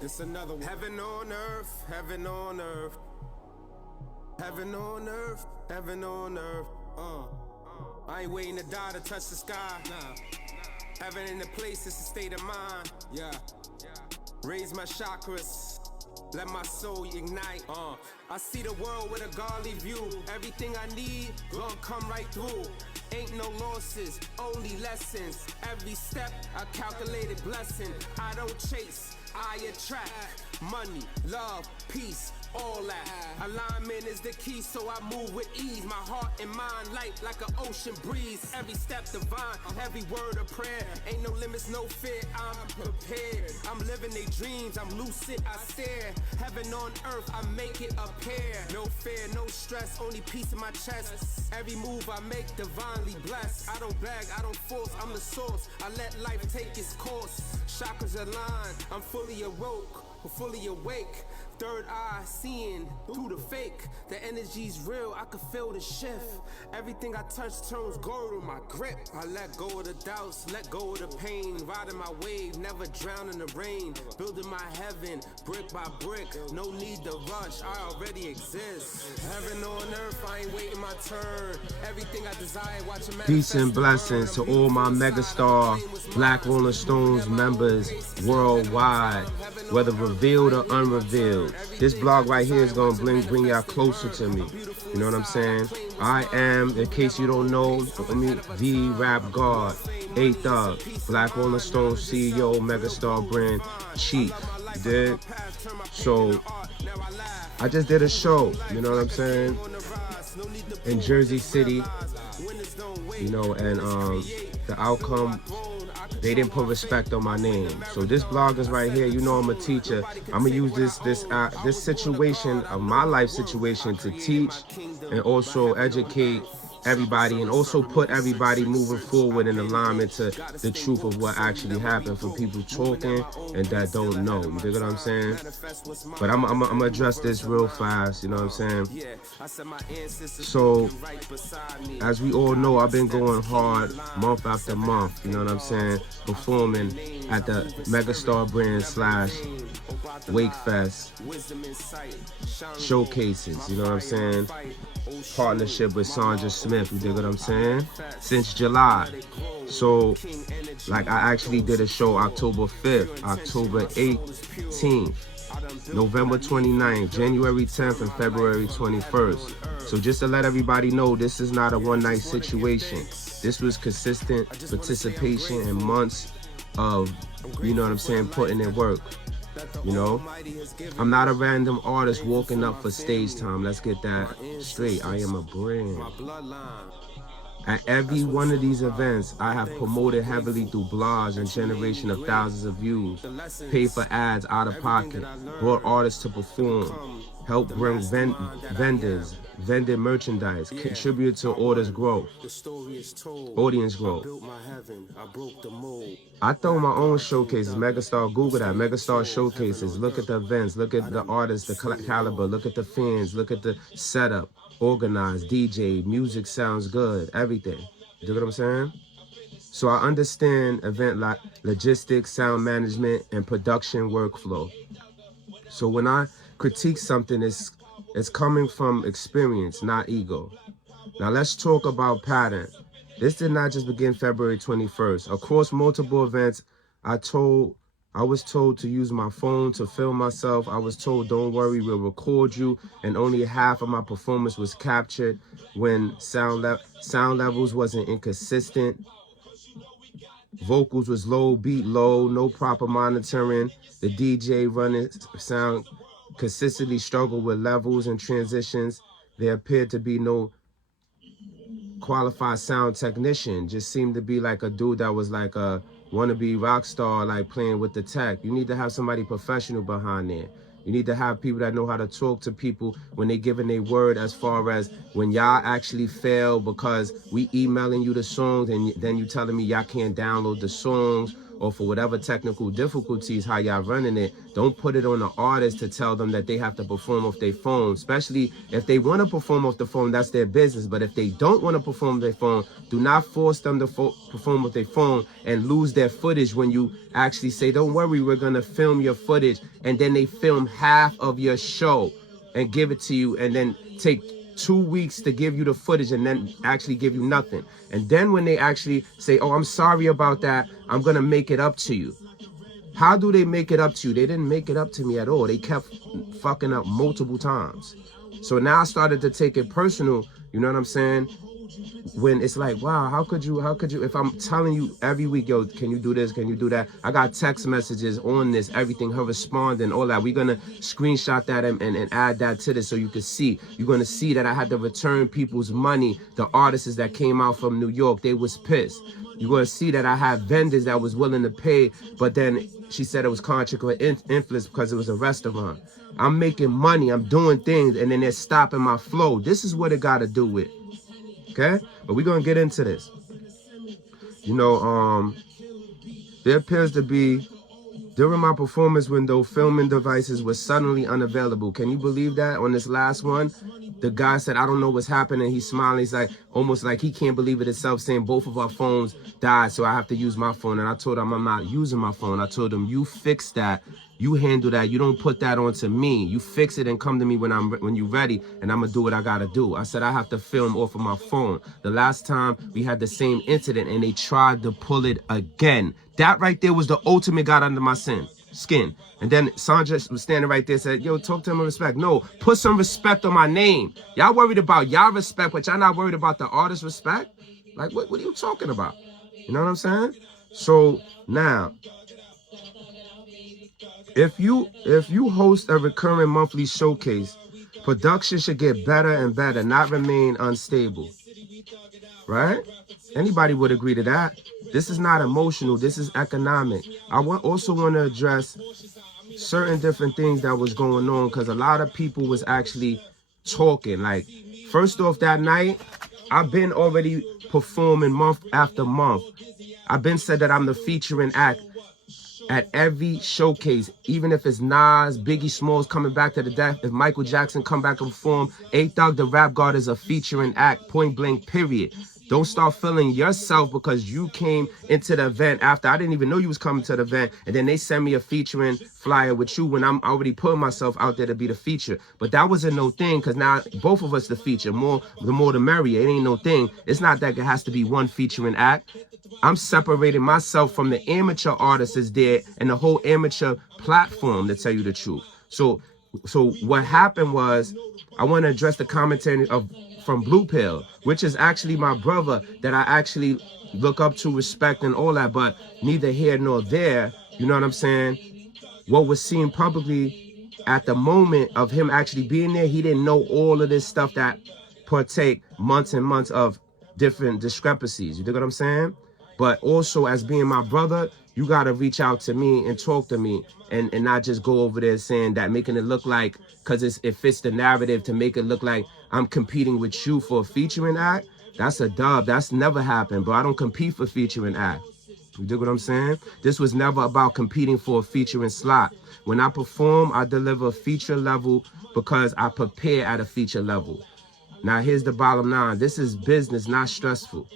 It's another one. Heaven on earth, heaven on earth. Heaven on earth, heaven on earth. I ain't waiting to die to touch the sky. Nah. Heaven in the place, it's a state of mind. Yeah. Raise my chakras, let my soul ignite. I see the world with a godly view. Everything I need gon' come right through. Ain't no losses, only lessons. Every step a calculated blessing. I don't chase, I attract money, love, peace, all that. Alignment is the key, so I move with ease. My heart and mind light like an ocean breeze. Every step divine, every word a prayer. Ain't no limits, no fear, I'm prepared. I'm living they dreams, I'm lucid, I stare. Heaven on earth, I make it appear. No fear, no stress, only peace in my chest. Every move I make divinely blessed. I don't beg, I don't force, I'm the source. I let life take its course. Chakras align, I'm fully awoke, fully awake. Third eye seeing through the fake. The energy's real, I can feel the shift. Everything I touch turns gold on my grip. I let go of the doubts, let go of the pain. Riding my wave, never drown in the rain. Building my heaven, brick by brick. No need to rush, I already exist. Heaven on earth, I ain't waiting my turn. Everything I desire, watch it manifest. Peace and blessings to all my Megastar Black Rolling Stones members worldwide, whether revealed or unrevealed. This blog right here is gonna bring y'all closer to me. You know what I'm saying? I am, in case you don't know, the Rap God, A-Thug, Black Rolling Stones CEO, Megastar Brand Chief. You did? So I just did a show, you know what I'm saying? In Jersey City, you know, and the outcome, they didn't put respect on my name. So this blog is right here. You know I'm a teacher. I'm gonna use this situation of my life situation to teach and also educate everybody, and also put everybody moving forward in alignment to the truth of what actually happened for people talking and that don't know. You dig what I'm saying? But I'm gonna address this real fast, you know what I'm saying? So, as we all know, I've been going hard month after month, you know what I'm saying? Performing at the Megastar Brand / Wake Fest showcases, you know what I'm saying? Partnership with Sandra Smith, you dig what I'm saying? Since July. So, like, I actually did a show October 5th, October 18th, November 29th, January 10th, and February 21st. So just to let everybody know, this is not a one-night situation. This was consistent participation and months of, you know what I'm saying, putting in work. You know, I'm not a random artist walking up for stage time. Let's get that straight. I am a brand. At every one of these events, I have promoted heavily through blogs and generation of thousands of views, paid for ads out of pocket, brought artists to perform, helped bring vendors, vended merchandise, contributed to audience growth. I throw my own showcases, Megastar, Google that, Megastar showcases. Look at the events, look at the artists, the caliber, look at the fans, look at the setup, organized, DJ, music sounds good, everything. You know what I'm saying? So I understand event like logistics, sound management, and production workflow. So when I critique something, it's coming from experience, not ego. Now let's talk about pattern. This did not just begin February 21st. Across multiple events, I was told to use my phone to film myself. I was told, don't worry, we'll record you. And only half of my performance was captured when sound levels wasn't inconsistent. Vocals was low, beat low, no proper monitoring. The DJ running sound consistently struggled with levels and transitions. There appeared to be no qualified sound technician. Just seemed to be like a dude that was like a wannabe rock star, like playing with the tech. You need to have somebody professional behind there. You need to have people that know how to talk to people when they giving their word, as far as when y'all actually fail because we emailing you the songs and then you telling me y'all can't download the songs, or for whatever technical difficulties, how y'all running it, don't put it on the artist to tell them that they have to perform off their phone. Especially if they want to perform off the phone, that's their business. But if they don't want to perform their phone, do not force them to perform with their phone and lose their footage when you actually say, don't worry, we're going to film your footage. And then they film half of your show and give it to you, and then take 2 weeks to give you the footage and then actually give you nothing. And then when they actually say, oh, I'm sorry about that, I'm going to make it up to you. How do they make it up to you? They didn't make it up to me at all. They kept fucking up multiple times. So now I started to take it personal, you know what I'm saying? When it's like, wow, how could you, if I'm telling you every week, yo, can you do this, can you do that? I got text messages on this, everything, her responding, all that. We're going to screenshot that and add that to this so you can see. You're going to see that I had to return people's money. The artists that came out from New York, they was pissed. You're going to see that I had vendors that was willing to pay, but then she said it was contract with influence because it was a restaurant. I'm making money, I'm doing things, and then they're stopping my flow. This is what it got to do with. Okay, but we're gonna get into this. You know, there appears to be, during my performance window, filming devices were suddenly unavailable. Can you believe that? On this last one, the guy said, I don't know what's happening. He's smiling. He's like, almost like he can't believe it himself, saying both of our phones died, so I have to use my phone. And I told him I'm not using my phone. I told him, you fix that. You handle that. You don't put that onto me. You fix it and come to me when you're ready, and I'm gonna do what I gotta do. I said I have to film off of my phone. The last time we had the same incident and they tried to pull it again. That right there was the ultimate got under my skin. And then Sandra was standing right there, said, yo, talk to him with respect. No, put some respect on my name. Y'all worried about y'all respect, but y'all not worried about the artist's respect? Like, what are you talking about? You know what I'm saying? So now, if you host a recurring monthly showcase, production should get better and better, not remain unstable. Right? Anybody would agree to that. This is not emotional. This is economic. I also want to address certain different things that was going on, because a lot of people was actually talking. Like, first off, that night, I've been already performing month after month. I've been said that I'm the featuring act at every showcase, even if it's Nas, Biggie Smalls coming back to the death, if Michael Jackson come back and perform, A-Thug, the Rap God, is a featuring act, point blank, period. Don't start feeling yourself because you came into the event after. I didn't even know you was coming to the event, and then they send me a featuring flyer with you when I'm already putting myself out there to be the feature. But that wasn't no thing, because now both of us the feature. The more the merrier. It ain't no thing. It's not that it has to be one featuring act. I'm separating myself from the amateur artists is there and the whole amateur platform, to tell you the truth. So what happened was, I want to address the commentary from Blue Pill, which is actually my brother that I actually look up to, respect, and all that, but neither here nor there. You know what I'm saying? What was seen publicly at the moment of him actually being there, he didn't know all of this stuff that partake months and months of different discrepancies. You dig what I'm saying? But also, as being my brother, you got to reach out to me and talk to me, and not just go over there saying that, making it look like, because it fits the narrative, to make it look like I'm competing with you for a featuring act. That's a dub. That's never happened, but I don't compete for featuring act. You dig what I'm saying? This was never about competing for a featuring slot. When I perform, I deliver feature level because I prepare at a feature level. Now, here's the bottom line. This is business, not stressful.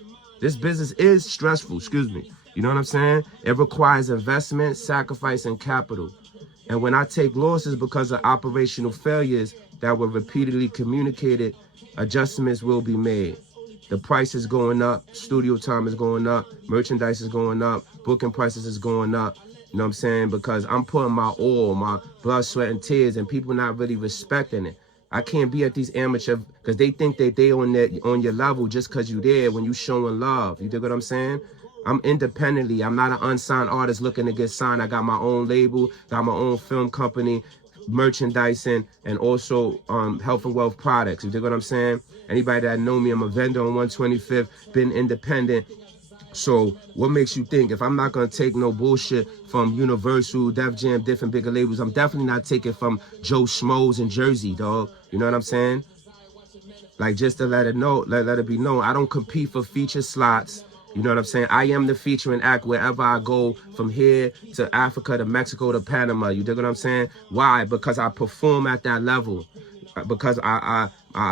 This business is stressful, excuse me. You know what I'm saying? It requires investment, sacrifice, and capital. And when I take losses because of operational failures that were repeatedly communicated, adjustments will be made. The price is going up, studio time is going up, merchandise is going up, booking prices is going up. You know what I'm saying? Because I'm putting my all, my blood, sweat, and tears, and people not really respecting it. I can't be at these amateur, because they think that they on your level just because you there when you showing love. You dig what I'm saying? I'm independently. I'm not an unsigned artist looking to get signed. I got my own label, got my own film company, merchandising, and also health and wealth products. You dig what I'm saying? Anybody that know me, I'm a vendor on 125th, been independent. So what makes you think if I'm not going to take no bullshit from Universal, Def Jam, different bigger labels, I'm definitely not taking from Joe Schmoes in Jersey, dog. You know what I'm saying? Like, just to let it be known, I don't compete for feature slots. You know what I'm saying? I am the featuring act wherever I go, from here to Africa to Mexico to Panama. You dig what I'm saying? Why? Because I perform at that level. Because I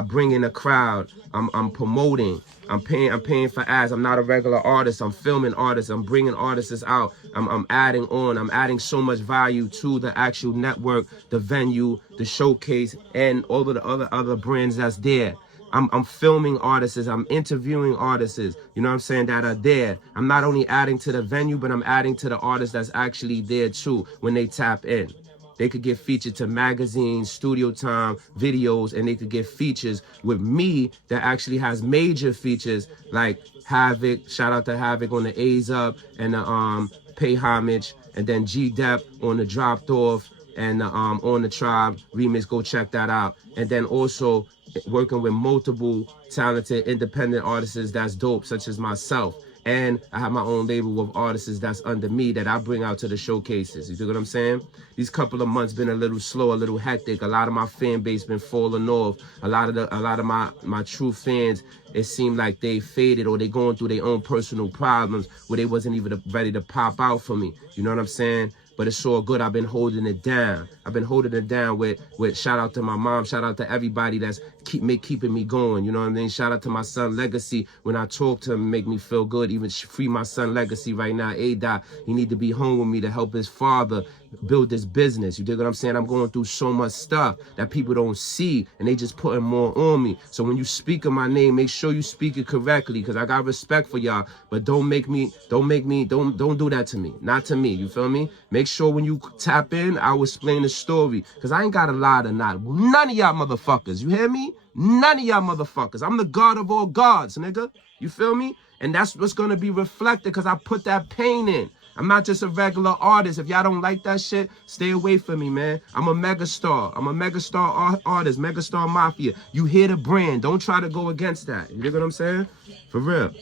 bring in a crowd. I'm promoting. I'm paying for ads. I'm not a regular artist. I'm filming artists. I'm bringing artists out. I'm adding on. I'm adding so much value to the actual network, the venue, the showcase, and all of the other brands that's there. I'm filming artists, I'm interviewing artists, you know what I'm saying, that are there. I'm not only adding to the venue, but I'm adding to the artists that's actually there too when they tap in. They could get featured to magazines, studio time, videos, and they could get features with me that actually has major features like Havoc, shout out to Havoc on the A's Up and the Pay Homage, and then G-Dep on the Dropped Off and On the Tribe remix. Go check that out. And then also working with multiple talented independent artists that's dope, such as myself. And I have my own label of artists that's under me that I bring out to the showcases. You see what I'm saying? These couple of months been a little slow, a little hectic. A lot of my fan base been falling off. A lot of my true fans, it seemed like they faded or they going through their own personal problems where they wasn't even ready to pop out for me. You know what I'm saying? But it's all good. I've been holding it down. I've been holding it down with shout out to my mom, shout out to everybody that's keeping me going. You know what I mean? Shout out to my son Legacy. When I talk to him, make me feel good. Even free my son Legacy right now. A-Dot, he need to be home with me to help his father build this business. You dig what I'm saying? I'm going through so much stuff that people don't see, and they just putting more on me. So when you speak of my name, make sure you speak it correctly, because I got respect for y'all. But don't do that to me. Not to me. You feel me? Make sure when you tap in, I will explain the story, because I ain't got a lie to not. None of y'all motherfuckers. You hear me? None of y'all motherfuckers. I'm the God of all gods, nigga. You feel me? And that's what's going to be reflected, because I put that pain in. I'm not just a regular artist. If y'all don't like that shit, stay away from me, man. I'm a megastar. I'm a megastar artist, megastar mafia. You hear the brand. Don't try to go against that. You know what I'm saying? For real.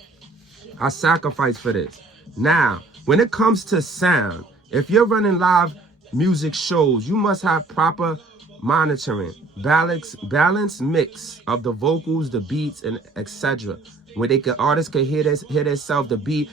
I sacrifice for this. Now, when it comes to sound, if you're running live music shows, you must have proper monitoring, balance mix of the vocals, the beats, and etc. Where artists can hear themselves, the beat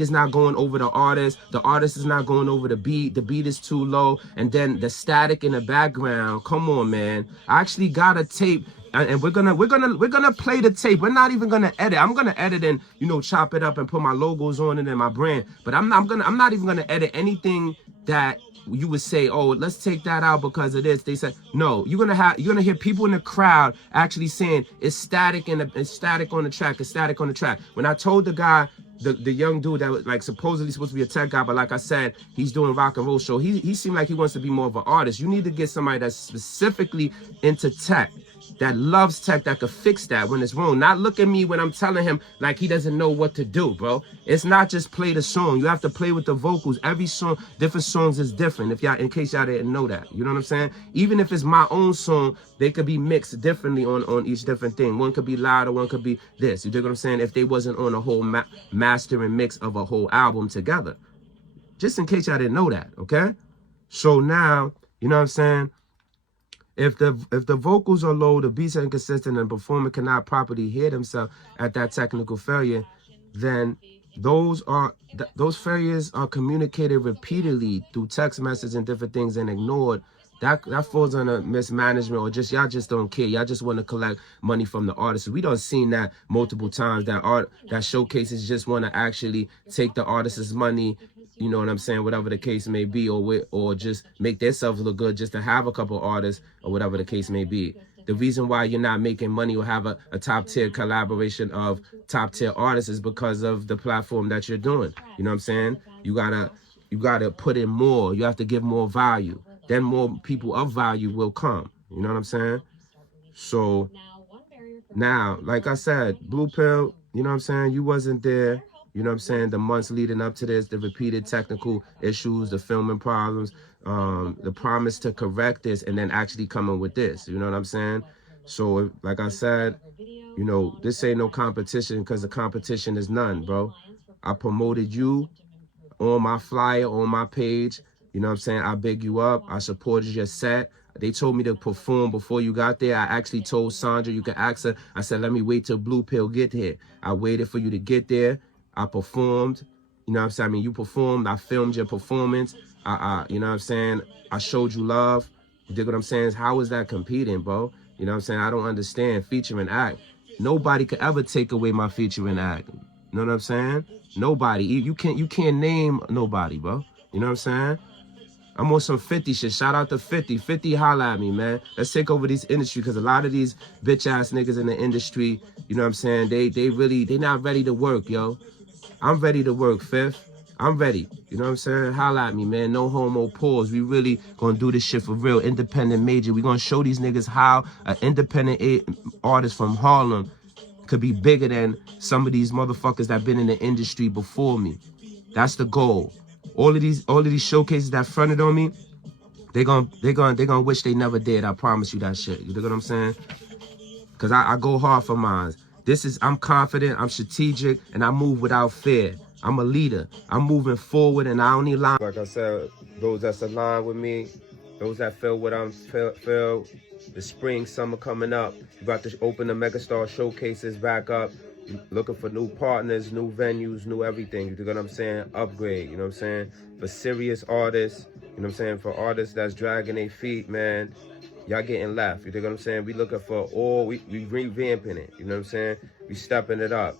is not going over the artist is not going over the beat is too low, and then the static in the background. Come on, man. I actually got a tape, and we're gonna play the tape. We're not even gonna edit. I'm gonna edit and, you know, chop it up and put my logos on it and my brand, but I'm not even gonna edit anything that you would say, oh, let's take that out because of this. They said no. You're gonna hear people in the crowd actually saying it's static on the track. It's static on the track. When I told the guy, the young dude that was like supposedly supposed to be a tech guy, but like I said, he's doing rock and roll show. He seemed like he wants to be more of an artist. You need to get somebody that's specifically into tech, that loves tech, that could fix that when it's wrong. Not look at me when I'm telling him like he doesn't know what to do, bro. It's not just play the song. You have to play with the vocals. Every song, different songs is different. In case y'all didn't know that, you know what I'm saying? Even if it's my own song, they could be mixed differently on each different thing. One could be louder, one could be this. You dig what I'm saying? If they wasn't on a whole master and mix of a whole album together. Just in case y'all didn't know that, okay? So now, you know what I'm saying? If the vocals are low, the beats are inconsistent, and the performer cannot properly hear themselves at that technical failure, then those failures are communicated repeatedly through text messages and different things and ignored. That falls under mismanagement, or just y'all just don't care. Y'all just want to collect money from the artists. We done seen that multiple times. That showcases just want to actually take the artist's money. You know what I'm saying? Whatever the case may be, or just make themselves look good just to have a couple artists, or whatever the case may be. The reason why you're not making money or have a top tier collaboration of top tier artists is because of the platform that you're doing. You know what I'm saying? You gotta put in more. You have to give more value. Then more people of value will come. You know what I'm saying? So now, like I said, Blue Pill, you know what I'm saying? You wasn't there. You know what I'm saying? The months leading up to this, the repeated technical issues, the filming problems, the promise to correct this, and then actually coming with this. You know what I'm saying? So, like I said, you know, this ain't no competition, because the competition is none, bro. I promoted you on my flyer, on my page. You know what I'm saying? I big you up. I supported your set. They told me to perform before you got there. I actually told Sandra, you can ask her. I said, let me wait till Blue Pill get here. I waited for you to get there. I performed. You know what I'm saying? I mean, you performed. I filmed your performance. You know what I'm saying? I showed you love. You dig what I'm saying? How is that competing, bro? You know what I'm saying? I don't understand feature and act. Nobody could ever take away my feature and act. You know what I'm saying? Nobody. You can't name nobody, bro. You know what I'm saying? I'm on some 50 shit. Shout out to 50. 50 holla at me, man. Let's take over this industry, because a lot of these bitch ass niggas in the industry, you know what I'm saying? They not ready to work, yo. I'm ready to work, Fifth. I'm ready. You know what I'm saying? Holla at me, man. No homo pause. We really gonna do this shit for real. Independent major. We gonna show these niggas how an independent artist from Harlem could be bigger than some of these motherfuckers that been in the industry before me. That's the goal. All of these showcases that fronted on me, they gonna wish they never did. I promise you that shit. You know what I'm saying? Cause I go hard for mine. I'm confident, I'm strategic, and I move without fear. I'm a leader. I'm moving forward, and I don't need line. Like I said, those that's aligned with me, those that feel what I'm feel. The spring, summer coming up. You got to open the Megastar showcases back up. Looking for new partners, new venues, new everything. You know what I'm saying? Upgrade. You know what I'm saying? For serious artists. You know what I'm saying? For artists that's dragging their feet, man. Y'all getting left. You know what I'm saying? We looking for we revamping it. You know what I'm saying? We stepping it up.